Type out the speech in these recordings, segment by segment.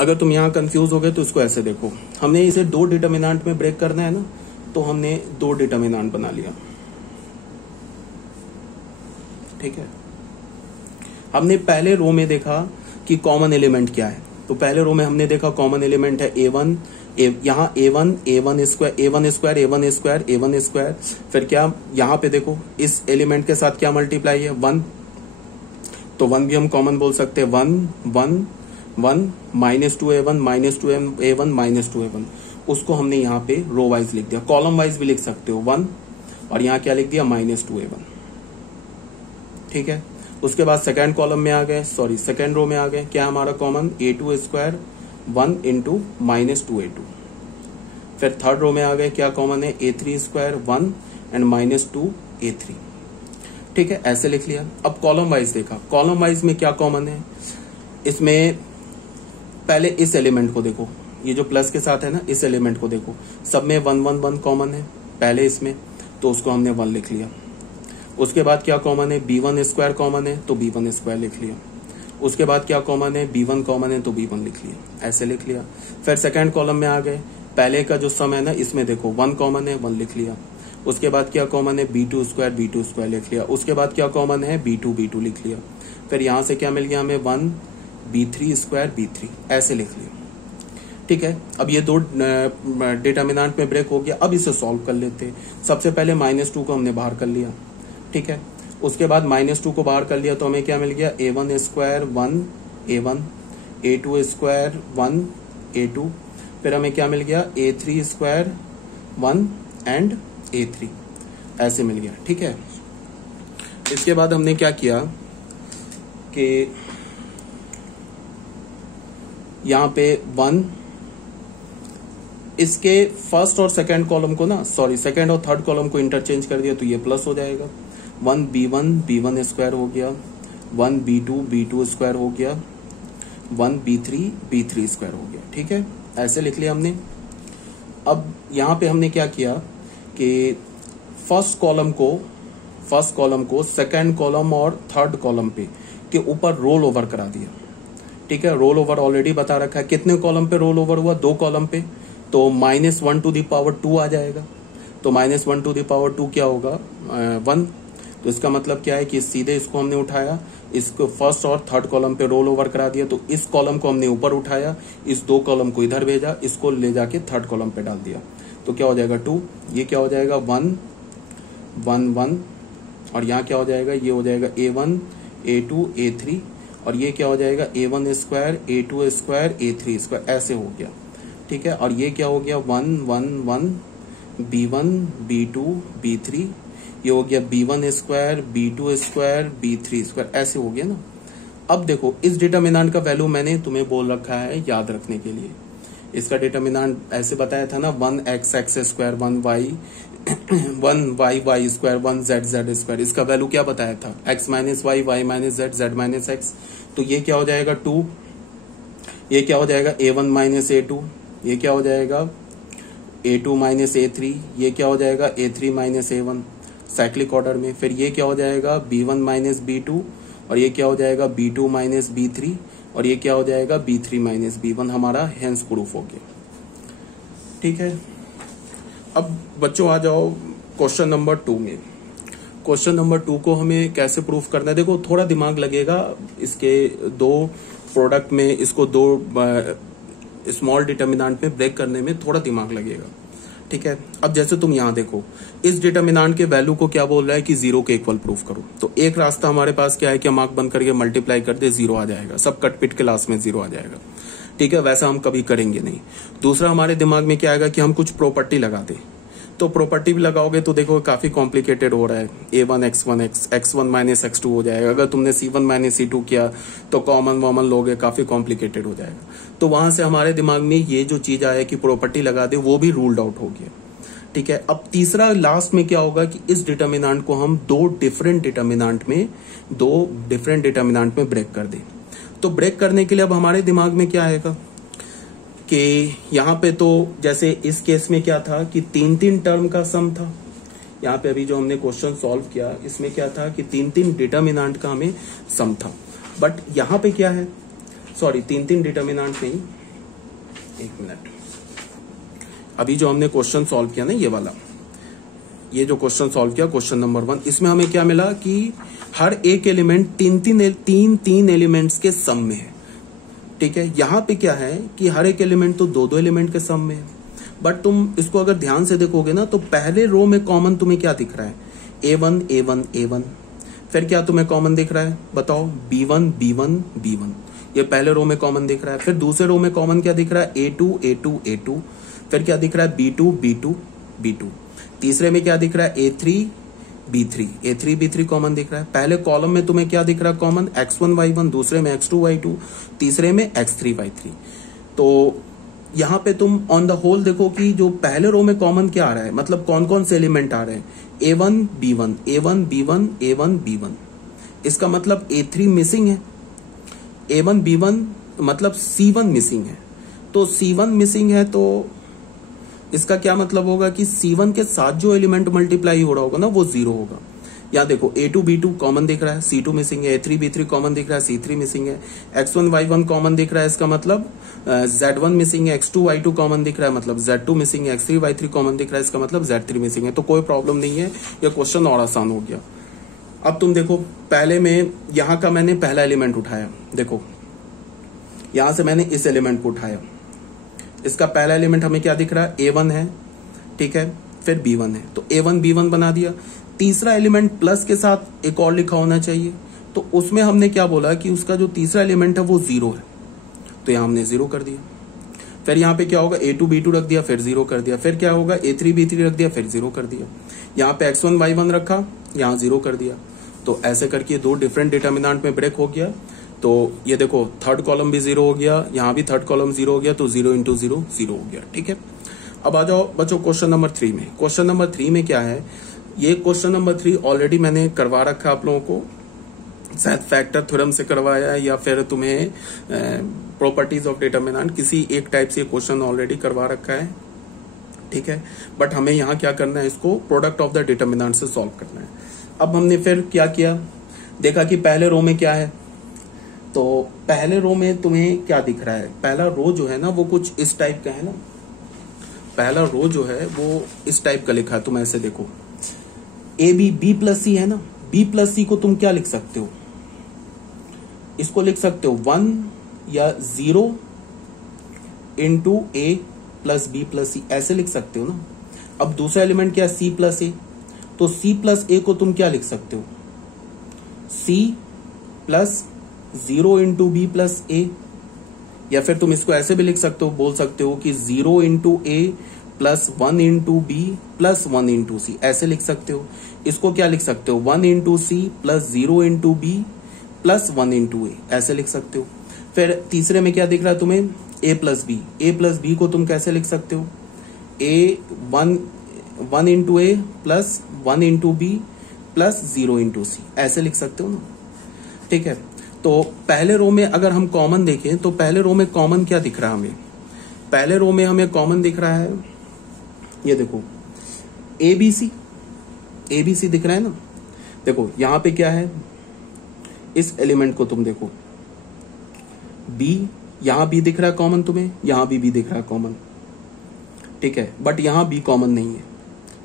अगर तुम यहाँ कंफ्यूज हो गए तो इसको ऐसे देखो, हमने इसे दो डिटर्मिनेंट में ब्रेक करना है ना, तो हमने दो डिटर्मिनेंट बना लिया। ठीक है, हमने पहले रो में देखा कि कॉमन एलिमेंट क्या है, तो पहले रो में हमने देखा कॉमन एलिमेंट है A1, यहाँ A1 स्क्वायर, फिर क्या यहाँ पे देखो इस एलिमेंट के साथ क्या मल्टीप्लाई है 1, तो 1 भी हम कॉमन बोल सकते हैं, 1 1 1 -2A1 -2A1 उसको हमने यहाँ पे रो वाइज लिख दिया। कॉलम वाइज भी लिख सकते हो 1 और यहाँ क्या लिख दिया -2A1। ठीक है, उसके बाद सेकेंड कॉलम में आ गए, सॉरी सेकेंड रो में आ गए, क्या हमारा common A2 square 1 into -2A2। फिर थर्ड रो में आ गए, क्या कॉमन है A3 स्क्वायर 1 एंड -2A3। ठीक है, ऐसे लिख लिया। अब कॉलम वाइज देखा, कॉलम वाइज में क्या कॉमन है, इसमें पहले इस एलिमेंट को देखो, ये जो प्लस के साथ है ना, इस एलिमेंट को देखो, सब में 1 1 1 कॉमन है पहले इसमें, तो उसको हमने 1 लिख लिया। उसके बाद क्या कॉमन है, B1 स्क्वायर कॉमन है, तो B1 स्क्वायर लिख लिया। उसके बाद क्या कॉमन है, B1 कॉमन है, तो B1 लिख लिया, ऐसे लिख लिया। फिर सेकंड कॉलम में आ गए, पहले का जो सम है ना, इसमें देखो 1 कॉमन है, 1 लिख लिया। उसके बाद क्या कॉमन है, B2 स्क्वायर लिख लिया। उसके बाद क्या कॉमन है, B2 लिख लिया। फिर यहां से क्या मिल गया हमें 1 B3 स्क्वायर B3, ऐसे लिख लिया। ठीक है, अब ये दो डिटर्मिनेंट में ब्रेक हो गया। अब इसे सॉल्व कर लेते हैं। सबसे पहले -2 को हमने बाहर कर लिया। ठीक है, उसके बाद -2 को बाहर कर लिया तो हमें क्या मिल गया, A1 square 1 A1, A2 square 1 A2, फिर हमें क्या मिल गया A3 स्क्वायर 1 एंड A3, ऐसे मिल गया। ठीक है, इसके बाद हमने क्या किया कि यहां पे 1, इसके फर्स्ट और सेकंड कॉलम को ना, सॉरी सेकंड और थर्ड कॉलम को इंटरचेंज कर दिया तो ये प्लस हो जाएगा। 1 B1 स्क्वायर हो गया, 1 B2 स्क्वायर हो गया, 1 B3 स्क्वायर हो गया। ठीक है, ऐसे लिख लिया हमने। अब यहां पे हमने क्या किया कि फर्स्ट कॉलम को सेकंड कॉलम और थर्ड कॉलम पे के ऊपर रोल ओवर करा दिया। ठीक है, रोल ओवर ऑलरेडी बता रखा है, कितने कॉलम पे रोल ओवर हुआ, 2 कॉलम पे, तो -1 टू द पावर 2 आ जाएगा। तो -1 टू द पावर 2 क्या होगा 1, तो इसका मतलब क्या है कि सीधे इसको हमने उठाया, इसको फर्स्ट और थर्ड कॉलम पे रोल ओवर करा दिया, तो इस कॉलम को हमने ऊपर उठाया, इस 2 कॉलम को इधर भेजा, इसको ले जाके थर्ड कॉलम पे डाल दिया, तो क्या हो जाएगा 2, ये क्या हो जाएगा 1 1 1, और यहाँ क्या हो जाएगा, ये हो जाएगा A1 A2 A3, और ये क्या हो जाएगा A1 square A2 square A3 square, ऐसे हो गया। ठीक है, और ये क्या हो गया 1 1 1 B1 B2 B3, ये हो गया B1 square B2 square B3 square, ऐसे हो गया ना। अब देखो इस डिटर्मिनेंट का वैल्यू मैंने तुम्हें बोल रखा है याद रखने के लिए। इसका डिटर्मिनेंट ऐसे बताया था ना, 1x square 1y 1y square 1z square, इसका वैल्यू क्या बताया था, x minus y y minus z z minus x. तो ये क्या हो जाएगा 2, ये क्या हो जाएगा A1 माइनस A2, ये क्या हो जाएगा A2 माइनस A3, ये क्या हो जाएगा A3 minus A1 cyclic order में। फिर ये क्या हो जाएगा B1 माइनस B2, और ये क्या हो जाएगा B2 माइनस B3, और ये क्या हो जाएगा B3 माइनस B1, हमारा हेंस प्रूफ हो गया। ठीक है, अब बच्चों आ जाओ क्वेश्चन नंबर 2 में। क्वेश्चन नंबर 2 को हमें कैसे प्रूफ करना है, देखो थोड़ा दिमाग लगेगा इसके दो प्रोडक्ट में, इसको दो स्मॉल डिटर्मिनेंट में ब्रेक करने में थोड़ा दिमाग लगेगा। ठीक है, अब जैसे तुम यहां देखो, इस डिटर्मिनेंट के वैल्यू को क्या बोल रहा है कि 0 के इक्वल प्रूफ करो, तो एक रास्ता हमारे पास क्या है कि मार्क बंद करके मल्टीप्लाई कर दे, 0 आ जाएगा, सब कटपिट के लास्ट में 0 आ जाएगा। ठीक है, वैसा हम कभी करेंगे नहीं। दूसरा हमारे दिमाग में क्या आएगा कि हम कुछ प्रॉपर्टी लगा दें, तो प्रॉपर्टी भी लगाओगे तो देखो काफी कॉम्प्लिकेटेड हो रहा है। A1 X1 X1 minus X2 हो जाएगा, अगर तुमने C1 माइनस C2 किया तो कॉमन वॉमन लोगे, काफी कॉम्प्लिकेटेड हो जाएगा। तो वहां से हमारे दिमाग में ये जो चीज आया कि प्रॉपर्टी लगा दे, वो भी रूल्ड आउट हो गया। ठीक है, अब तीसरा लास्ट में क्या होगा कि इस डिटर्मिनेंट को हम दो डिफरेंट डिटर्मिनेंट में ब्रेक कर दें। तो ब्रेक करने के लिए अब हमारे दिमाग में क्या आएगा कि यहाँ पे तो जैसे इस केस में क्या था कि 3 टर्म का सम था। यहाँ पे अभी जो हमने क्वेश्चन सॉल्व किया इसमें क्या था कि 3 डिटर्मिनेंट का हमें सम था, बट यहाँ पे क्या है, सॉरी 3 डिटर्मिनेंट नहीं, एक मिनट, अभी जो हमने क्वेश्चन सॉल्व किया ना, ये वाला, ये जो क्वेश्चन सॉल्व किया क्वेश्चन नंबर 1, इसमें हमें क्या मिला कि हर एक एलिमेंट तीन एलिमेंट्स के सम में है। ठीक है, यहाँ पे क्या है कि हर एक एलिमेंट तो दो एलिमेंट के सम में है। बट तुम इसको अगर ध्यान से देखोगे ना, तो पहले रो में कॉमन तुम्हें क्या दिख रहा है? A1 A1 A1। फिर क्या तुम्हें कॉमन दिख रहा है बताओ? B1 B1 B1, ये पहले रो में कॉमन दिख रहा है। फिर दूसरे रो में कॉमन क्या दिख रहा है? A2 A2 A2। फिर क्या दिख रहा है? B2 B2 B2। तीसरे में क्या दिख रहा है? A3 B3 A3 B3 common दिख रहा है। पहले कॉलम में तुम्हें क्या दिख रहा है कॉमन? X1 Y1, दूसरे में X2 Y2, तीसरे में X3 Y3। तो यहाँ पे तुम ऑन द होल देखो कि जो पहले रो में कॉमन क्या आ रहा है, मतलब कौन कौन से एलिमेंट आ रहे हैं? A1 B1 A1 B1 A1 B1। इसका मतलब A3 मिसिंग है, A1 B1 मतलब C1 मिसिंग है। तो C1 मिसिंग है, तो इसका क्या मतलब होगा कि C1 के साथ जो एलिमेंट मल्टीप्लाई हो रहा होगा ना, वो 0 होगा। यहाँ देखो A2 B2 कॉमन दिख रहा है, C2 मिसिंग है। A3 B3 कॉमन दिख रहा है, C3 मिसिंग है। X1 Y1 कॉमन दिख रहा है, इसका मतलब Z1 मिसिंग है। X2 Y2 कॉमन दिख रहा है, मतलब Z2 मिसिंग है। X3 Y3 कॉमन दिख रहा है, इसका मतलब Z3 मिसिंग है। तो कोई प्रॉब्लम नहीं है, यह क्वेश्चन और आसान हो गया। अब तुम देखो, पहले में यहाँ का मैंने पहला एलिमेंट उठाया, देखो यहां से मैंने इस एलिमेंट को उठाया, इसका पहला एलिमेंट हमें क्या दिख रहा है? A1 है, ठीक है, फिर B1 है, तो A1 B1 बना दिया। तीसरा एलिमेंट प्लस के साथ एक और लिखा होना चाहिए, तो उसमें हमने क्या बोला कि उसका जो तीसरा एलिमेंट है वो 0 है, तो यहां हमने 0 कर दिया। फिर यहाँ पे क्या होगा? A2 B2 रख दिया, फिर 0 कर दिया। फिर क्या होगा? A3 B3 रख दिया, फिर 0 कर दिया। यहाँ पे X1 Y1 रखा, यहाँ 0 कर दिया। तो ऐसे करके दो डिफरेंट डिटर्मिनेंट में ब्रेक हो गया। तो ये देखो, थर्ड कॉलम भी 0 हो गया, यहाँ भी थर्ड कॉलम 0 हो गया, तो 0 × 0 0 हो गया। ठीक है, अब आ जाओ बच्चों क्वेश्चन नंबर 3 में। क्वेश्चन नंबर 3 में क्या है? ये क्वेश्चन नंबर 3 ऑलरेडी मैंने करवा रखा है आप लोगों को, शायद फैक्टर थ्योरम से करवाया है या फिर तुम्हें प्रॉपर्टीज ऑफ डिटर्मिनेंट, किसी एक टाइप से क्वेश्चन ऑलरेडी करवा रखा है। ठीक है, बट हमें यहाँ क्या करना है? इसको प्रोडक्ट ऑफ द डिटर्मिनेंट से सॉल्व करना है। अब हमने फिर क्या किया, देखा कि पहले रो में क्या है, तो पहले रो में तुम्हें क्या दिख रहा है? पहला रो जो है ना वो कुछ इस टाइप का है ना, पहला रो जो है वो इस टाइप का लिखा है। तुम ऐसे देखो, B प्लस C है ना, B प्लस C को तुम क्या लिख सकते हो? इसको लिख सकते हो 1 या 0 × A plus B plus C, ऐसे लिख सकते हो ना। अब दूसरा एलिमेंट क्या है? C प्लस A, तो C प्लस A को तुम क्या लिख सकते हो? C plus 0 × B plus A, या फिर तुम इसको ऐसे भी लिख सकते हो, बोल सकते हो कि 0 × A plus 1 × B plus 1 × C, ऐसे लिख सकते हो। इसको क्या लिख सकते हो? 1 × C plus 0 × B plus 1 × A, ऐसे लिख सकते हो। फिर तीसरे में क्या दिख रहा है तुम्हें? A plus B, A plus B को तुम कैसे लिख सकते हो? 1 × A plus 1 × B plus 0 × C, ऐसे लिख सकते हो ना। ठीक है, तो पहले रो में अगर हम कॉमन देखें तो पहले रो में कॉमन क्या दिख रहा है हमें? पहले रो में हमें कॉमन दिख रहा है, ये देखो ABC दिख रहा है ना। देखो यहां पे क्या है, इस एलिमेंट को तुम देखो, B, यहां B दिख रहा है कॉमन तुम्हें, यहां भी दिख रहा है कॉमन। ठीक है, बट यहां B कॉमन नहीं है,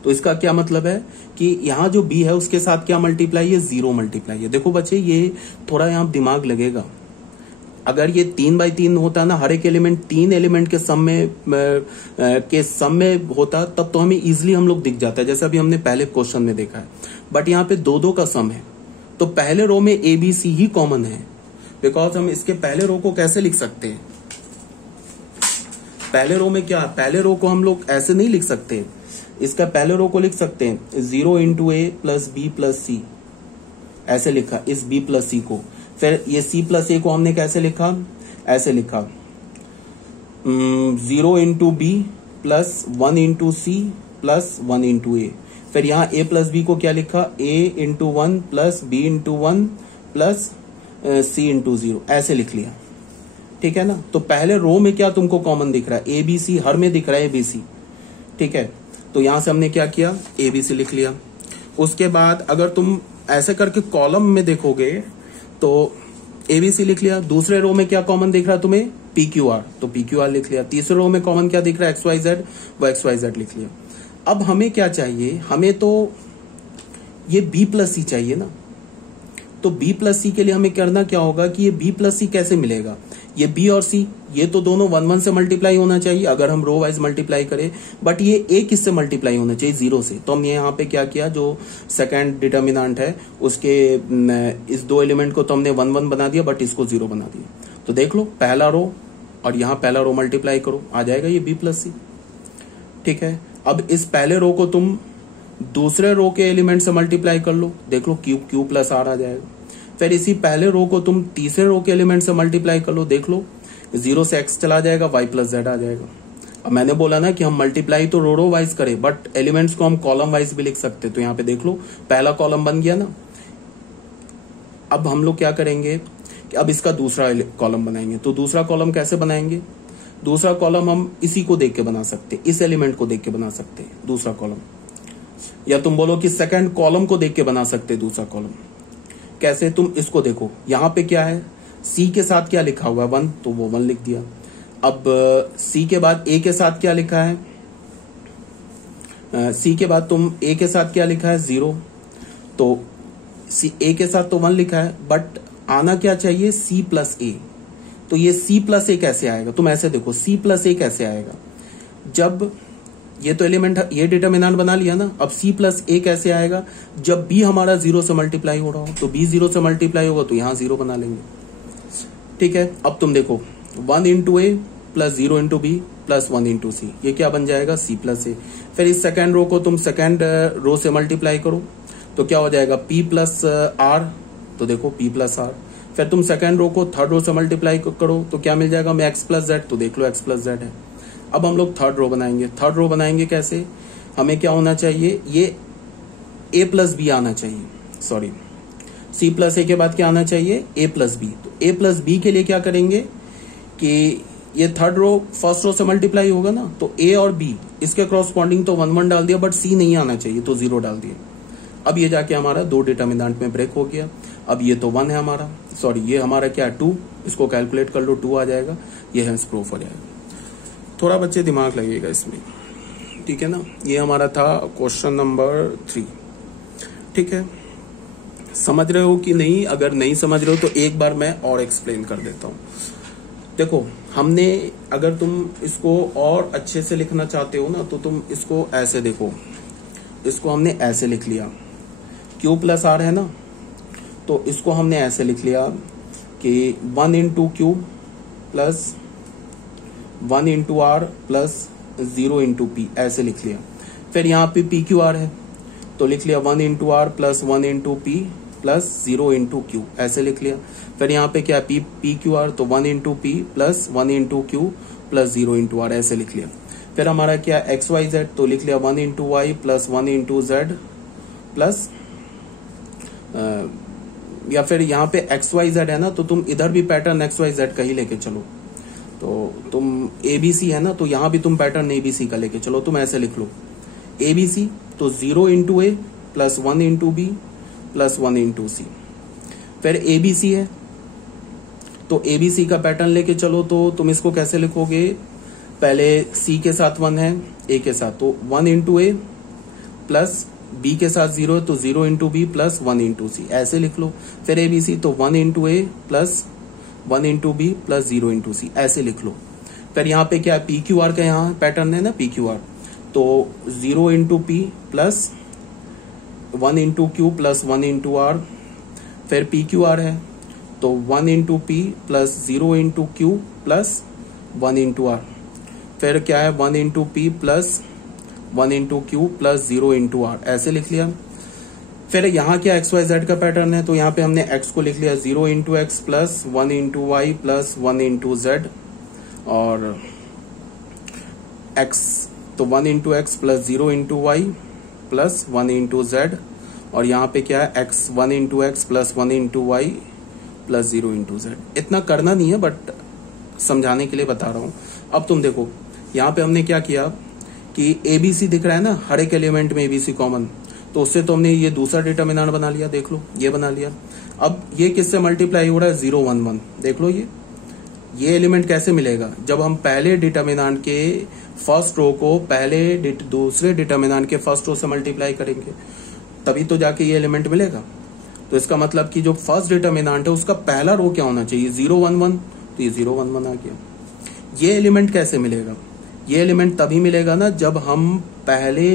तो इसका क्या मतलब है कि यहाँ जो B है उसके साथ क्या मल्टीप्लाई है? 0 मल्टीप्लाई है। देखो बच्चे, ये थोड़ा यहाँ दिमाग लगेगा। अगर ये 3/3 होता ना, हर एक एलिमेंट 3 एलिमेंट के सम में होता, तब तो हमें इजिली हम लोग दिख जाता है, जैसा भी हमने पहले क्वेश्चन में देखा है। बट यहाँ पे 2 का सम है, तो पहले रो में ABC ही कॉमन है, बिकॉज हम इसके पहले रो को कैसे लिख सकते हैं? पहले रो में क्या, पहले रो को हम लोग ऐसे नहीं लिख सकते, इसका पहले रो को लिख सकते हैं 0 × A plus B plus C, ऐसे लिखा इस B प्लस C को। फिर ये C प्लस A को हमने कैसे लिखा? ऐसे लिखा 0 × B plus 1 × C plus 1 × A। फिर यहाँ A प्लस B को क्या लिखा? A × 1 plus B × 1 plus C × 0, ऐसे लिख लिया। ठीक है ना, तो पहले रो में क्या तुमको कॉमन दिख रहा है? ABC, हर में दिख रहा है ABC। ठीक है, तो यहां से हमने क्या किया? ABC लिख लिया। उसके बाद अगर तुम ऐसे करके कॉलम में देखोगे तो एबीसी लिख लिया। दूसरे रो में क्या कॉमन दिख रहा तुम्हें, पी क्यू आर, तो पी क्यू आर लिख लिया। तीसरे रो में कॉमन क्या दिख रहा है, एक्स वाई जेड, वो एक्स वाई जेड लिख लिया। अब हमें क्या चाहिए, हमें तो ये बी प्लस सी चाहिए ना, तो बी प्लस सी के लिए हमें करना क्या होगा कि ये बी प्लस सी कैसे मिलेगा, ये बी और सी ये तो दोनों 1 1 से मल्टीप्लाई होना चाहिए अगर हम रो वाइज मल्टीप्लाई करें, बट ये ए किससे मल्टीप्लाई होना चाहिए, 0 से। तो हमने यहाँ पे क्या किया, जो सेकंड डिटर्मिनेंट है उसके इस दो एलिमेंट को तो हमने 1 1 बना दिया, बट इसको 0 बना दिया। तो देख लो पहला रो और यहाँ पहला रो मल्टीप्लाई करो, आ जाएगा ये बी प्लस सी। ठीक है, अब इस पहले रो को तुम दूसरे रो के एलिमेंट से मल्टीप्लाई कर लो, देख लो क्यू क्यू प्लस आर आ जाएगा। फिर इसी पहले रो को तुम तीसरे रो के एलिमेंट से मल्टीप्लाई कर लो, देख लो 0 से x चला जाएगा, y प्लस जेड आ जाएगा। अब मैंने बोला ना कि हम मल्टीप्लाई तो रो वाइज करें, बट एलिमेंट्स को हम कॉलम वाइज भी लिख सकते, तो यहाँ पे देख लो पहला कॉलम बन गया ना। अब हम लोग क्या करेंगे कि अब इसका दूसरा कॉलम बनाएंगे। तो दूसरा कॉलम कैसे बनाएंगे, दूसरा कॉलम हम इसी को देख के बना सकते, इस एलिमेंट को देख के बना सकते दूसरा कॉलम, या तुम बोलो कि सेकंड कॉलम को देख के बना सकते दूसरा कॉलम। कैसे, तुम इसको देखो, यहां पे क्या है, सी के साथ क्या लिखा हुआ है 1, तो वो 1 लिख दिया। अब सी के बाद ए के साथ क्या लिखा है, सी के बाद तुम ए के साथ क्या लिखा है 0, तो सी ए के साथ तो 1 लिखा है, बट आना क्या चाहिए सी प्लस ए। तो ये सी प्लस ए कैसे आएगा, तुम ऐसे देखो सी प्लस ए कैसे आएगा, जब ये तो एलिमेंट ये डिटर्मिनेंट बना लिया ना, अब सी प्लस ए कैसे आएगा, जब बी हमारा 0 से मल्टीप्लाई हो रहा हो, तो बी 0 से मल्टीप्लाई होगा तो यहां 0 बना लेंगे। ठीक है, अब तुम देखो 1 इंटू ए plus 0 into B plus 1 into c, ये क्या बन जाएगा सी प्लस ए। फिर इस सेकेंड रो को तुम सेकेंड रो से मल्टीप्लाई करो, तो क्या हो जाएगा पी प्लस आर, तो देखो पी प्लस आर। फिर तुम सेकेंड रो को थर्ड रो से मल्टीप्लाई करो, तो क्या मिल जाएगा हमें एक्स प्लस जेड, तो देख लो एक्स प्लस जेड है। अब हम लोग थर्ड रो बनाएंगे। थर्ड रो बनाएंगे कैसे, हमें क्या होना चाहिए, ये ए प्लस बी आना चाहिए, सॉरी सी प्लस ए के बाद क्या आना चाहिए ए प्लस बी। तो ए प्लस बी के लिए क्या करेंगे कि ये थर्ड रो फर्स्ट रो से मल्टीप्लाई होगा ना, तो ए और बी इसके क्रॉसपॉन्डिंग तो 1 1 डाल दिया, बट सी नहीं आना चाहिए तो 0 डाल दिया। अब ये जाके हमारा दो डिटर्मिनेंट में ब्रेक हो गया। अब ये तो 1 है हमारा, सॉरी ये हमारा क्या 2, इसको कैलकुलेट कर लो 2 आ जाएगा, ये हेंस प्रूफ हो जाएगा। थोड़ा बच्चे दिमाग लगेगा इसमें, ठीक है ना। ये हमारा था क्वेश्चन नंबर 3। ठीक है, समझ रहे हो कि नहीं, अगर नहीं समझ रहे हो तो एक बार मैं और एक्सप्लेन कर देता हूं। देखो हमने, अगर तुम इसको और अच्छे से लिखना चाहते हो ना, तो तुम इसको ऐसे देखो, इसको हमने ऐसे लिख लिया, क्यू प्लस आर है ना, तो इसको हमने ऐसे लिख लिया कि 1 into q plus 1 into r plus 0 into p, ऐसे लिख लिया। फिर यहाँ पे पी क्यू आर है, तो लिख लिया 1 into r plus 1 into p plus 0 into q, ऐसे लिख लिया। फिर यहाँ पे क्या पी क्यू आर, तो 1 into p plus 1 into q plus 0 into r, ऐसे लिख लिया। फिर हमारा क्या एक्स वाई जेड, तो लिख लिया 1 into y plus 1 into z plus, या फिर यहाँ पे एक्स वाई जेड है ना, तो तुम इधर भी पैटर्न एक्स वाई जेड का ही लेके चलो। तो तुम एबीसी है ना, तो यहां भी तुम पैटर्न एबीसी का लेके चलो, तुम ऐसे लिख लो एबीसी, तो 0 इंटू ए plus 1 into B plus 1 into C. फिर एबीसी है, तो एबीसी का पैटर्न लेके चलो, तो तुम इसको कैसे लिखोगे, पहले सी के साथ 1 है, ए के साथ, तो 1 इंटू ए प्लस बी के साथ 0 है, तो 0 into B plus 1 into C, ऐसे लिख लो। फिर एबीसी, तो 1 इंटू ए plus 1 into B plus 0 into C, ऐसे लिख लो। फिर यहाँ पे क्या पी क्यू आर का यहाँ पैटर्न है ना, पी क्यू आर, तो 0 into p plus 1 into q plus 1 into r. फिर पी क्यू आर है, तो 1 into p plus 0 into q plus 1 into r. फिर क्या है 1 into p plus 1 into q plus 0 into r, ऐसे लिख लिया। फिर यहाँ क्या एक्स वाई जेड का पैटर्न है, तो यहाँ पे हमने एक्स को लिख लिया 0 into x plus 1 into y plus 1 into z, और एक्स तो 1 into x plus 0 into y plus 1 into z, और यहाँ पे क्या है x 1 into x plus 1 into y plus 0 into z. इतना करना नहीं है, बट समझाने के लिए बता रहा हूँ। अब तुम देखो यहाँ पे हमने क्या किया कि एबीसी दिख रहा है ना, हर एक एलिमेंट में एबीसी कॉमन, तो उससे तो हमने ये दूसरा डिटर्मिनेंट बना लिया, देख लो ये बना लिया। अब ये किससे मल्टीप्लाई हो रहा है, 0 1 1। देख लो ये एलिमेंट कैसे मिलेगा, जब हम पहले डिटर्मिनेंट के फर्स्ट रो को पहले दूसरे डिटर्मिनेंट के फर्स्ट रो से मल्टीप्लाई करेंगे, तभी तो जाके ये एलिमेंट मिलेगा। तो इसका मतलब कि जो फर्स्ट डिटर्मिनेंट है उसका पहला रो क्या होना चाहिए, 0 1 1, तो ये 0 1 1 आ गया। ये एलिमेंट कैसे मिलेगा, ये एलिमेंट तभी मिलेगा ना जब हम पहले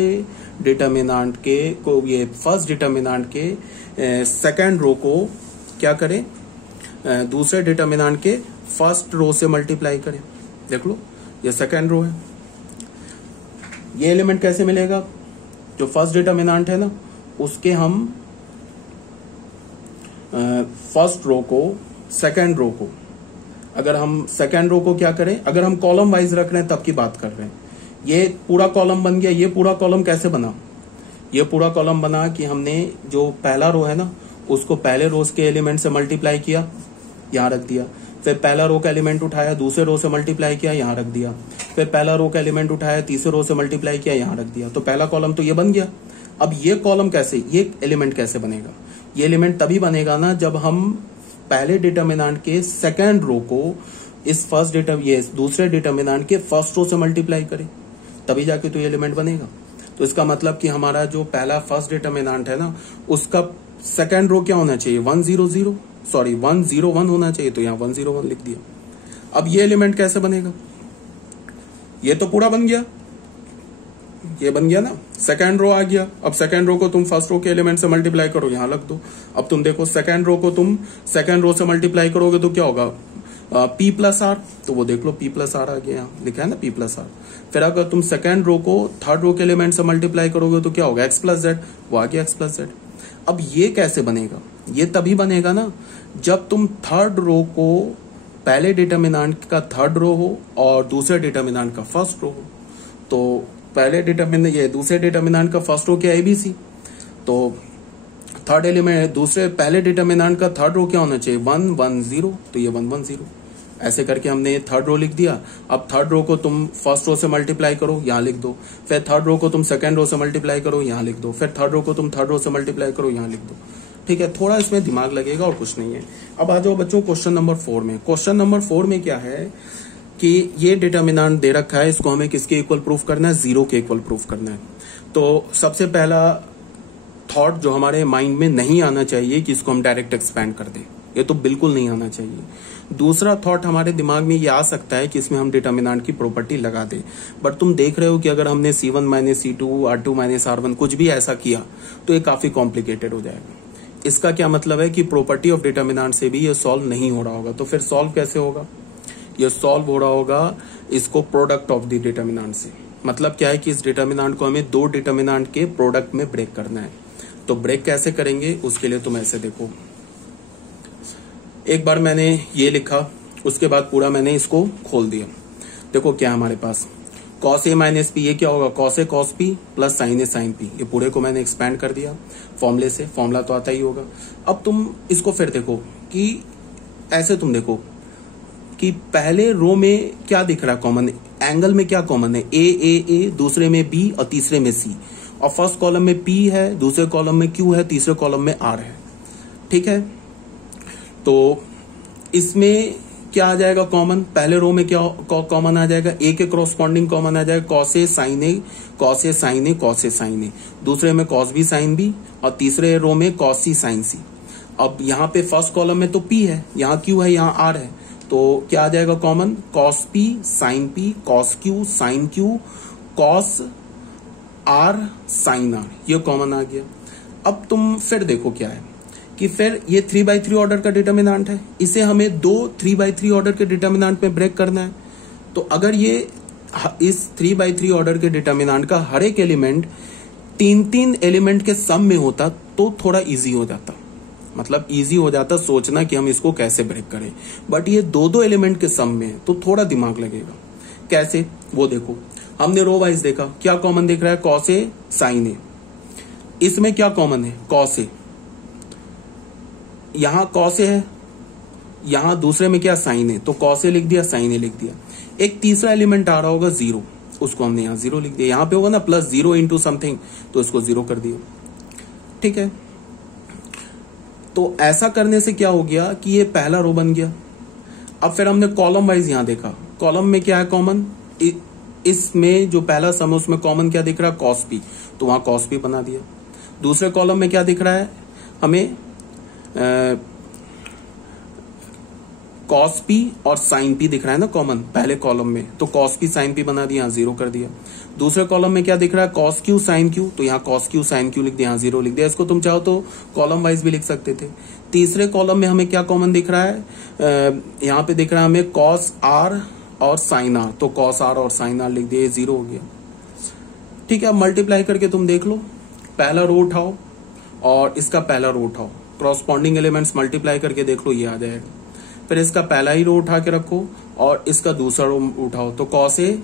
डिटर्मिनेंट के को, ये फर्स्ट डिटर्मिनेंट के सेकंड रो को क्या करें, दूसरे डिटर्मिनेंट के फर्स्ट रो से मल्टीप्लाई करें। देख लो ये सेकंड रो है। ये एलिमेंट कैसे मिलेगा, जो फर्स्ट डिटर्मिनेंट है ना उसके हम फर्स्ट रो को सेकंड रो को, अगर हम सेकंड रो को क्या करें, अगर हम कॉलम वाइज रख रहे हैं तब की बात कर रहे हैं। ये पूरा कॉलम बन गया। ये पूरा कॉलम कैसे बना, ये पूरा कॉलम बना कि हमने जो पहला रो है ना उसको पहले रोज के एलिमेंट से मल्टीप्लाई किया, यहां रख दिया। फिर पहला रो का एलिमेंट उठाया, दूसरे रो से मल्टीप्लाई किया, यहां रख दिया। फिर पहला रो का एलिमेंट उठाया, तीसरे रो से मल्टीप्लाई किया, यहां रख दिया। तो पहला कॉलम तो ये बन गया। अब ये कॉलम कैसे, ये एलिमेंट कैसे बनेगा, ये एलिमेंट तभी बनेगा ना जब हम पहले डिटर्मिनेंट के सेकंड रो को इस ये दूसरे डिटर्मिनेंट के फर्स्ट रो से मल्टीप्लाई करें, तभी जाके तो ये एलिमेंट बनेगा। तो इसका मतलब कि हमारा जो पहला फर्स्ट डिटर्मिनेंट है ना उसका सेकंड रो क्या होना चाहिए, 1 0 0, सॉरी 1 0 1 होना चाहिए, तो यहाँ 1 0 1 लिख दिया। अब ये एलिमेंट कैसे बनेगा, ये तो पूरा बन गया, ये बन गया ना, सेकंड रो आ गया। अब सेकंड रो को तुम फर्स्ट रो के एलिमेंट से मल्टीप्लाई करो, यहां रख दो। अब तुम देखो सेकंड रो को तुम सेकंड रो से मल्टीप्लाई करोगे तो क्या होगा, P प्लस आर, तो वो देख लो P प्लस आर आ गया, यहाँ लिखा है ना P प्लस आर। फिर अगर तुम सेकंड रो को थर्ड रो के एलिमेंट से मल्टीप्लाई करोगे तो क्या होगा, x प्लस जेड, वो आ गया x प्लस जेड। अब ये कैसे बनेगा, ये तभी बनेगा ना जब तुम थर्ड रो को पहले डिटर्मिनेंट का थर्ड रो हो और दूसरे डिटर्मिनेंट का फर्स्ट रो हो। तो पहले डिटर्मिनेंट, ये दूसरे डिटर्मिनेंट का फर्स्ट रो क्या ABC, तो थर्ड एलिमेंट दूसरे पहले डिटर्मिनेंट का थर्ड रो क्या होना चाहिए, 1 1 0, तो ये 1 1 0। ऐसे करके हमने थर्ड रो लिख दिया। अब थर्ड रो को तुम फर्स्ट रो से मल्टीप्लाई करो, यहाँ लिख दो। फिर थर्ड रो को तुम सेकंड रो से मल्टीप्लाई करो, यहाँ लिख दो। फिर थर्ड रो को तुम थर्ड रो से मल्टीप्लाई करो, यहाँ लिख दो। ठीक है, थोड़ा इसमें दिमाग लगेगा और कुछ नहीं है। अब आ जाओ बच्चों क्वेश्चन नंबर 4 में। क्वेश्चन नंबर 4 में क्या है कि ये डिटर्मिनेंट दे रखा है, इसको हमें किसके इक्वल प्रूफ करना है, 0 के इक्वल प्रूफ करना है। तो सबसे पहला थॉट जो हमारे माइंड में नहीं आना चाहिए कि इसको हम डायरेक्ट एक्सपैंड कर दें, ये तो बिल्कुल नहीं आना चाहिए। दूसरा थॉट हमारे दिमाग में ये आ सकता है कि इसमें हम डिटर्मिनेंट की प्रॉपर्टी लगा दें, बट तुम देख रहे हो कि अगर हमने C1 minus C2 R2 minus R1 कुछ भी ऐसा किया तो ये काफी कॉम्प्लिकेटेड हो जाएगा। इसका क्या मतलब है कि प्रॉपर्टी ऑफ डिटर्मिनेंट से भी ये सॉल्व नहीं हो रहा होगा। तो फिर सॉल्व कैसे होगा, ये सॉल्व हो रहा होगा इसको प्रोडक्ट ऑफ द डिटर्मिनेंट से। मतलब क्या है कि इस डिटर्मिनेंट को हमें दो डिटर्मिनेंट के प्रोडक्ट में ब्रेक करना है। तो ब्रेक कैसे करेंगे, उसके लिए तुम ऐसे देखो, एक बार मैंने ये लिखा, उसके बाद पूरा मैंने इसको खोल दिया। देखो क्या हमारे पास cos a माइनस पी, ये क्या होगा cos a cos p plus sin a sin p। ये पूरे को मैंने एक्सपैंड कर दिया फॉर्मूले से, फॉर्मूला तो आता ही होगा। अब तुम इसको फिर देखो कि ऐसे तुम देखो कि पहले रो में क्या दिख रहा है कॉमन, एंगल में क्या कॉमन है, ए, दूसरे में बी और तीसरे में सी, और फर्स्ट कॉलम में पी है, दूसरे कॉलम में क्यू है, तीसरे कॉलम में आर है। ठीक है, तो इसमें क्या आ जाएगा कॉमन, पहले रो में क्या कॉमन आ जाएगा, ए के क्रॉसपॉन्डिंग कॉमन आ जाएगा cos a sin a cos a sin a cos a sin a, दूसरे में cos b sin b और तीसरे रो में cos c sin c। अब यहाँ पे फर्स्ट कॉलम में तो p है, यहाँ q है, यहाँ r है, तो क्या आ जाएगा common, cos p sin p cos q sin q cos r sin r, ये कॉमन आ गया। अब तुम फिर देखो क्या है कि फिर ये 3/3 ऑर्डर का डिटर्मिनेंट है, इसे हमें दो 3/3 ऑर्डर के डिटर्मिनेंट में ब्रेक करना है। तो अगर ये इस 3/3 ऑर्डर के डिटर्मिनेंट का हर एक एलिमेंट 3-3 एलिमेंट के सम में होता तो थोड़ा इजी हो जाता, मतलब इजी हो जाता सोचना कि हम इसको कैसे ब्रेक करें। बट ये दो एलिमेंट के सम में है तो थोड़ा दिमाग लगेगा। कैसे, वो देखो, हमने रो वाइज देखा, क्या कॉमन दिख रहा है, cos a sin a। इसमें क्या कॉमन है, cos a, यहां cos a है, यहां दूसरे में क्या sin a, तो cos a लिख दिया, sin a लिख दिया। एक तीसरा एलिमेंट आ रहा होगा 0, उसको हमने यहां 0 लिख दिया। यहां पे होगा ना प्लस 0 इंटू समथिंग, तो इसको 0 कर दिया। ठीक है, तो ऐसा करने से क्या हो गया कि ये पहला रो बन गया। अब फिर हमने कॉलम वाइज यहां देखा, कॉलम में क्या है कॉमन, इसमें जो पहला सम है उसमें कॉमन क्या दिख रहा है, कॉस पी, तो वहां कॉस पी बना दिया। दूसरे कॉलम में क्या दिख रहा है हमें, कॉस पी और साइन पी दिख रहा है ना कॉमन पहले कॉलम में, तो कॉस पी साइन पी बना दिया, यहां 0 कर दिया। दूसरे कॉलम में क्या दिख रहा है, कॉस क्यू साइन क्यू, तो यहाँ कॉस क्यू साइन क्यू लिख दिया, यहाँ 0 लिख दिया। इसको तुम चाहो तो कॉलम वाइज भी लिख सकते थे। तीसरे कॉलम में हमें क्या कॉमन दिख रहा है, यहाँ पे दिख रहा है हमें कॉस आर और साइन आर, तो कॉस आर और साइन आर लिख दिया, 0 हो गया। ठीक है, अब मल्टीप्लाई करके तुम देख लो, पहला रो उठाओ और इसका पहला रो उठाओ, क्रॉसपॉन्डिंग एलिमेंट्स मल्टीप्लाई करके देख लो, ये आ जाएगा। फिर इसका पहला ही रो उठा के रखो और इसका दूसरा रो उठाओ, तो कॉस ए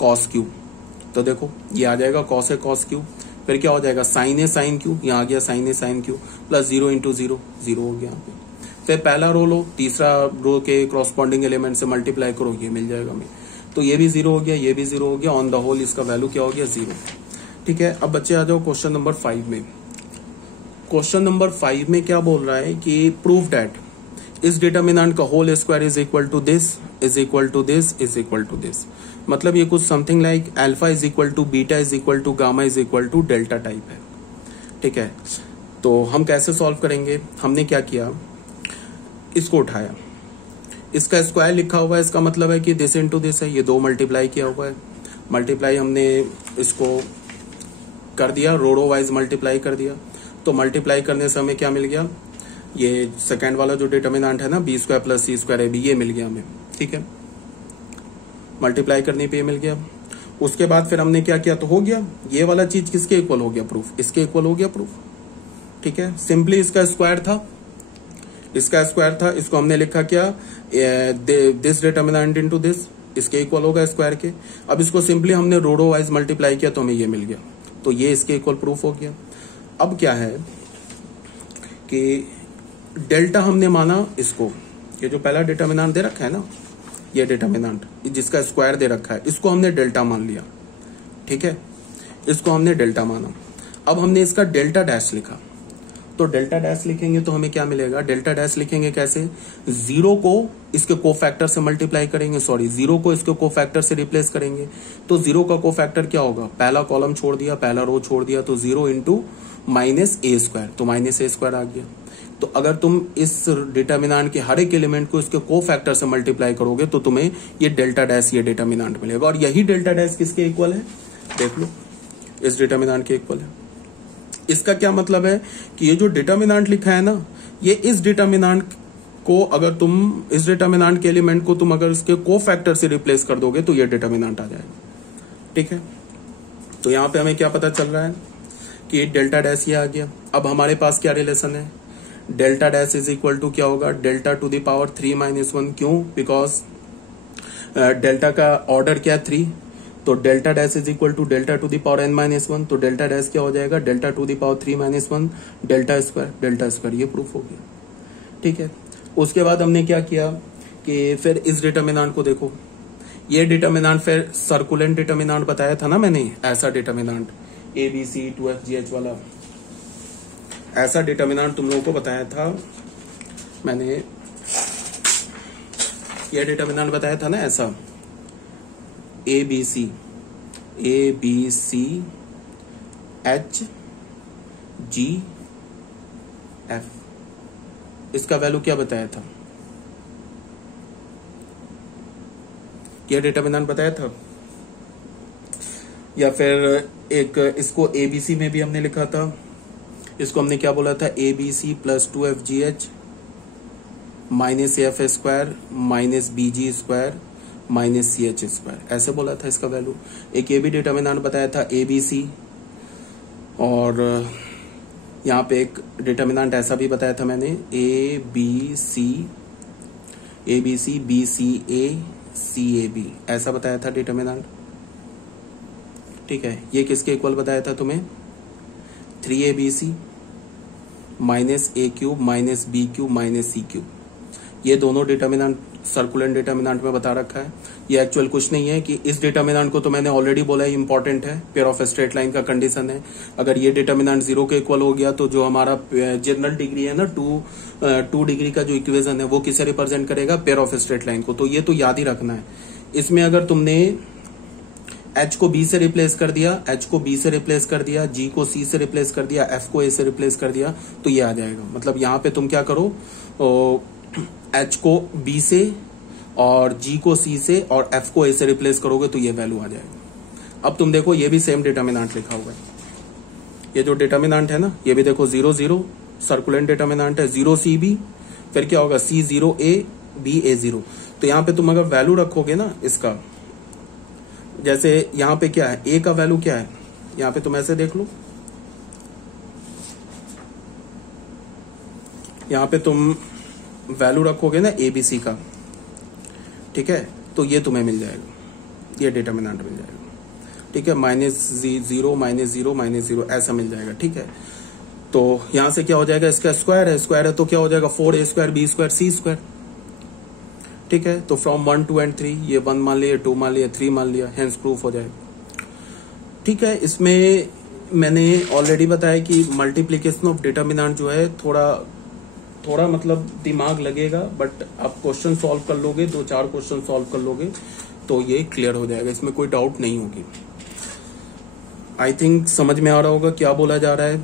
कॉस क्यू, तो देखो ये आ जाएगा कॉस ए कॉस क्यू। फिर क्या हो जाएगा, साइन ए साइन क्यू, यहाँ आ गया साइन ए साइन क्यू, प्लस 0 इंटू 0, 0 हो गया यहाँ पे। फिर पहला रो लो, तीसरा रो के क्रॉसपॉन्डिंग एलिमेंट से मल्टीप्लाई करो, ये मिल जाएगा हमें, तो ये भी 0 हो गया, ये भी 0 हो गया, ऑन द होल इसका वैल्यू क्या हो गया, 0। ठीक है, अब बच्चे आ जाओ क्वेश्चन नंबर 5 में। क्वेश्चन नंबर 5 में क्या बोल रहा है कि प्रूव दैट इस डिटर्मिनेंट का whole square is equal to this is equal to this is equal to this. मतलब ये कुछ something like alpha is equal to beta is equal to gamma is equal to delta type है। ठीक है, तो हम कैसे सॉल्व करेंगे, हमने क्या किया, इसको उठाया, इसका स्क्वायर लिखा हुआ है, इसका मतलब है कि दिस इनटू दिस है, ये 2 मल्टीप्लाई किया हुआ है, मल्टीप्लाई हमने इसको कर दिया, रो वाइज मल्टीप्लाई कर दिया। तो मल्टीप्लाई करने से हमें क्या मिल गया, ये सेकंड वाला जो डिटर्मिनेंट है ना, बी स्क्वायर प्लस सी स्क्वायर है बी, ये मिल गया हमें। ठीक है, मल्टीप्लाई करने पे ये मिल गया। उसके बाद फिर हमने क्या किया, तो हो गया ये वाला चीज किसके इक्वल हो गया, प्रूफ, इसके इक्वल हो गया प्रूफ। ठीक है, सिंपली इसका स्क्वायर था, इसका स्क्वायर था, इसको हमने लिखा क्या, दिस डिटर्मिनेंट इनटू दिस, इसके इक्वल होगा स्क्वायर के। अब इसको सिंपली हमने रो वाइज मल्टीप्लाई किया तो हमें ये मिल गया, तो ये इसके इक्वल प्रूफ हो गया। अब क्या है कि डेल्टा हमने माना इसको, ये जो पहला डिटर्मिनेंट दे रखा है ना, ये डिटर्मिनेंट जिसका स्क्वायर दे रखा है, इसको हमने डेल्टा मान लिया। ठीक है, इसको हमने डेल्टा माना। अब हमने इसका डेल्टा डैश लिखा, तो डेल्टा डैश लिखेंगे तो हमें क्या मिलेगा, डेल्टा डैश लिखेंगे कैसे, 0 को इसके कोफैक्टर से मल्टीप्लाई करेंगे, 0 को इसके कोफैक्टर से रिप्लेस करेंगे, तो 0 का कोफैक्टर क्या होगा, पहला कॉलम छोड़ दिया, पहला रो छोड़ दिया, तो 0 इंटू माइनस ए स्क्वायर, तो माइनस ए स्क्वायर आ गया। तो अगर तुम इस डिटर्मिनेंट के हर एक एलिमेंट को इसके कोफैक्टर से मल्टीप्लाई करोगे तो तुम्हें ये डेल्टा डैश, ये डिटर्मिनेंट मिलेगा। और यही डेल्टा डैश किसके इक्वल है, देख लो, इस डिटर्मिनेंट के इक्वल है। इसका क्या मतलब है कि ये जो डिटर्मिनेंट लिखा है ना, ये इस डिटर्मिनेंट को अगर तुम इस डिटर्मिनेंट के एलिमेंट को तुम अगर इसके कोफैक्टर से रिप्लेस कर दोगे तो ये डिटर्मिनेंट आ जाएगा। ठीक है, तो यहां पे हमें क्या पता चल रहा है कि डेल्टा डैश ये आ गया। अब हमारे पास क्या रिलेशन है, delta dash is equal to क्या होगा, डेल्टा टू द पावर 3 - 1, क्यों, बिकॉज डेल्टा का ऑर्डर क्या है 3, तो delta dash is equal to delta to the power n - 1, तो डेल्टा डैश क्या हो जाएगा, delta to the power 3 - 1 delta square, ये प्रूफ हो गया। ठीक है, उसके बाद हमने क्या किया कि फिर इस डिटर्मिनेंट को देखो, ये डिटर्मिनेंट फिर सर्कुलेंट डिटर्मिनेंट बताया था ना मैंने, ऐसा डिटर्मिनेंट ABC 2FGH वाला, ऐसा डिटर्मिनेंट तुम लोगों को बताया था मैंने, ये डिटर्मिनेंट बताया था ना ऐसा, ABC HGF, इसका वैल्यू क्या बताया था, ये डिटर्मिनेंट बताया था। या फिर एक इसको ABC में भी हमने लिखा था, इसको हमने क्या बोला था, ABC plus 2FGH minus AF square minus BG square minus CH square, ऐसे बोला था इसका वैल्यू। एक ये भी डिटर्मिनेंट बताया था ABC, और यहाँ पे एक डिटर्मिनेंट ऐसा भी बताया था मैंने, ABC BCA CAB, ऐसा बताया था डिटर्मिनेंट। ठीक है, ये किसके इक्वल बताया था तुम्हें, 3ABC minus A cube minus B cube minus C cube, ये दोनों डिटर्मिनेंट सर्कुलेंट डिटर्मिनेंट में बता रखा है। ये एक्चुअल कुछ नहीं है कि इस डिटर्मिनेंट को तो मैंने ऑलरेडी बोला है इंपॉर्टेंट है, पेयर ऑफ स्ट्रेट लाइन का कंडीशन है। अगर ये डिटर्मिनेंट 0 के इक्वल हो गया तो जो हमारा जनरल डिग्री है ना 2 डिग्री का जो इक्वेशन है वो किसे रिप्रेजेंट करेगा, पेयर ऑफ स्ट्रेट लाइन को। तो ये तो याद ही रखना है। इसमें अगर तुमने H को B से रिप्लेस कर दिया, H को B से रिप्लेस कर दिया, G को C से रिप्लेस कर दिया, F को A से रिप्लेस कर दिया, तो ये आ जाएगा। मतलब यहाँ पे तुम क्या करो, H को B से और G को C से और F को A से रिप्लेस करोगे तो ये वैल्यू आ जाएगा। अब तुम देखो ये भी सेम डिटर्मिनेंट लिखा हुआ है, ये जो डिटर्मिनेंट है ना ये भी देखो 0 0 सर्कुलेंट डिटर्मिनेंट है, 0 CB, फिर क्या होगा C 0 A B A 0। तो यहाँ पे तुम अगर वैल्यू रखोगे ना इसका, जैसे यहाँ पे क्या है, A का वैल्यू क्या है, यहाँ पे तुम ऐसे देख लो, यहाँ पे तुम वैल्यू रखोगे ना ABC का, ठीक है, तो ये तुम्हें मिल जाएगा, ये डिटर्मिनेंट मिल जाएगा, ठीक है, -0 -0 -0 ऐसा मिल जाएगा, ठीक है। तो यहां से क्या हो जाएगा, इसका स्क्वायर है तो क्या हो जाएगा 4A² B² C², ठीक है। तो फ्रॉम 1 2 and 3, ये 1 मान लिया, 2 मान लिया, 3 मान लिया, हेंस प्रूफ हो जाएगा, ठीक है। इसमें मैंने ऑलरेडी बताया कि मल्टीप्लीकेशन ऑफ डिटर्मिनेंट जो है थोड़ा मतलब दिमाग लगेगा, बट आप क्वेश्चन सॉल्व कर लोगे, 2-4 क्वेश्चन सॉल्व कर लोगे तो ये क्लियर हो जाएगा, इसमें कोई डाउट नहीं होगी। आई थिंक समझ में आ रहा होगा क्या बोला जा रहा है,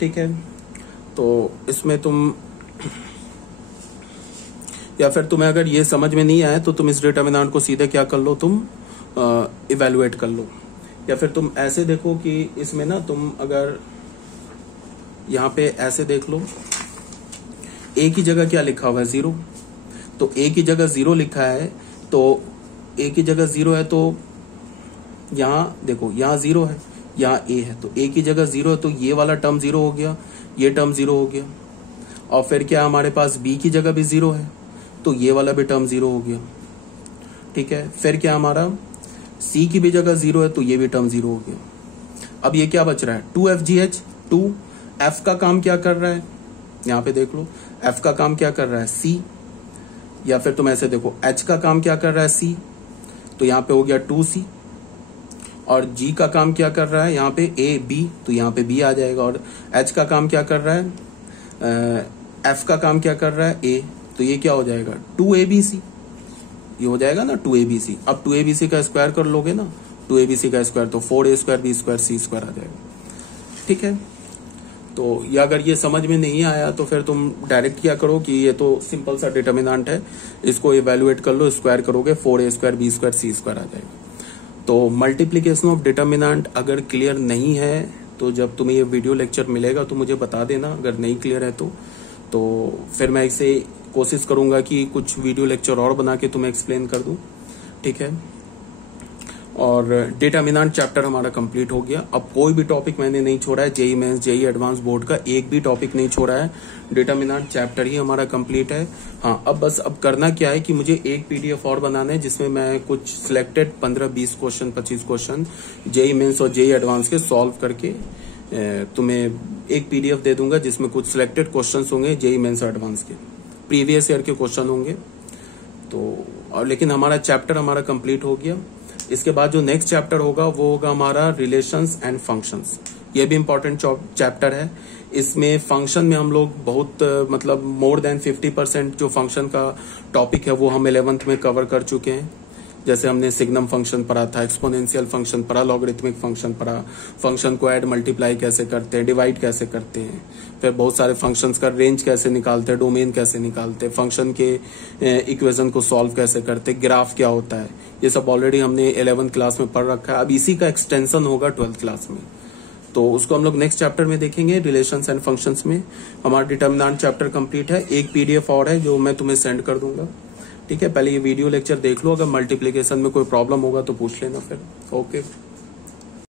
ठीक है। तो इसमें तुम, या फिर तुम्हें अगर ये समझ में नहीं आया तो तुम इस डिटर्मिनेंट को सीधे क्या कर लो, तुम इवेलुएट कर लो, या फिर तुम ऐसे देखो कि इसमें ना तुम अगर यहाँ पे ऐसे देख लो, A की जगह क्या लिखा हुआ है 0, तो A की जगह 0 लिखा है, तो A की जगह 0 है तो यहाँ देखो, यहाँ 0 है, यहाँ A है, तो A की जगह 0 है तो ये वाला टर्म 0 हो गया, ये टर्म 0 हो गया, और फिर क्या हमारे पास B की जगह भी 0 है तो ये वाला भी टर्म 0 हो गया, ठीक है। फिर क्या हमारा C की भी जगह 0 है तो ये भी टर्म 0 हो गया। अब ये क्या बच रहा है 2FGH 2, F का काम क्या कर रहा है, यहाँ पे देख लो, F का काम क्या कर रहा है C, या फिर तुम ऐसे देखो H का काम क्या कर रहा है C, तो यहाँ पे हो गया 2C, और G का काम क्या कर रहा है यहाँ पे A B, तो यहाँ पे B आ जाएगा, और H का काम क्या कर रहा है, F का काम क्या कर रहा है A, तो ये क्या हो जाएगा 2ABC, ये हो जाएगा ना 2ABC। अब 2ABC का स्क्वायर कर लोगे ना, 2ABC का स्क्वायर तो 4A² B² C² आ जाएगा, ठीक है। तो ये अगर ये समझ में नहीं आया तो फिर तुम डायरेक्ट क्या करो कि ये तो सिंपल सा डिटर्मिनेंट है, इसको इवेल्युएट कर लो, स्क्वायर करोगे 4A² B² C² आ जाएगा। तो मल्टीप्लीकेशन ऑफ डिटर्मिनेंट अगर क्लियर नहीं है तो जब तुम्हें ये वीडियो लेक्चर मिलेगा तो मुझे बता देना, अगर नहीं क्लियर है तो फिर मैं इसे कोशिश करूंगा कि कुछ वीडियो लेक्चर और बना के तुम्हें एक्सप्लेन कर दूं, ठीक है। और डिटर्मिनेंट चैप्टर हमारा कंप्लीट हो गया। अब कोई भी टॉपिक मैंने नहीं छोड़ा है, JEE Mains JEE Advance board का एक भी टॉपिक नहीं छोड़ा है, डिटर्मिनेंट चैप्टर ही हमारा कंप्लीट है। हाँ, अब करना क्या है कि मुझे एक पीडीएफ और बनाना है जिसमें मैं कुछ selected 15-20 question 25 question JEE Mains और जेई एडवांस के सॉल्व करके तुम्हें एक पीडीएफ दे दूंगा जिसमें कुछ सिलेक्टेड क्वेश्चन होंगे जेई मेंस और एडवांस के, प्रीवियस ईयर के क्वेश्चन होंगे। तो और लेकिन हमारा चैप्टर हमारा कंप्लीट हो गया। इसके बाद जो नेक्स्ट चैप्टर होगा वो होगा हमारा रिलेशंस एंड फंक्शंस। ये भी इंपॉर्टेंट चैप्टर है। इसमें फंक्शन में हम लोग बहुत मतलब मोर देन 50% जो फंक्शन का टॉपिक है वो हम 11th में कवर कर चुके हैं। जैसे हमने सिग्नम फंक्शन पढ़ा था, एक्सपोनेंशियल फंक्शन पढ़ा, लॉगरिथमिक फंक्शन पढ़ा, फंक्शन को ऐड मल्टीप्लाई कैसे करते हैं, डिवाइड कैसे करते हैं, फिर बहुत सारे फंक्शंस का रेंज कैसे निकालते हैं, डोमेन कैसे निकालते हैं, फंक्शन के इक्वेशन को सॉल्व कैसे करते हैं, ग्राफ क्या होता है, ये सब ऑलरेडी हमने 11th क्लास में पढ़ रखा है। अब इसी का एक्सटेंशन होगा 12th क्लास में, तो उसको हम लोग नेक्स्ट चैप्टर में देखेंगे, रिलेशंस एंड फंक्शंस में। हमारा डिटर्मिनेंट चैप्टर कंप्लीट है। एक पीडीएफ और है जो मैं तुम्हें सेंड कर दूंगा, ठीक है। पहले ये वीडियो लेक्चर देख लो, अगर मल्टीप्लिकेशन में कोई प्रॉब्लम होगा तो पूछ लेना फिर। ओके।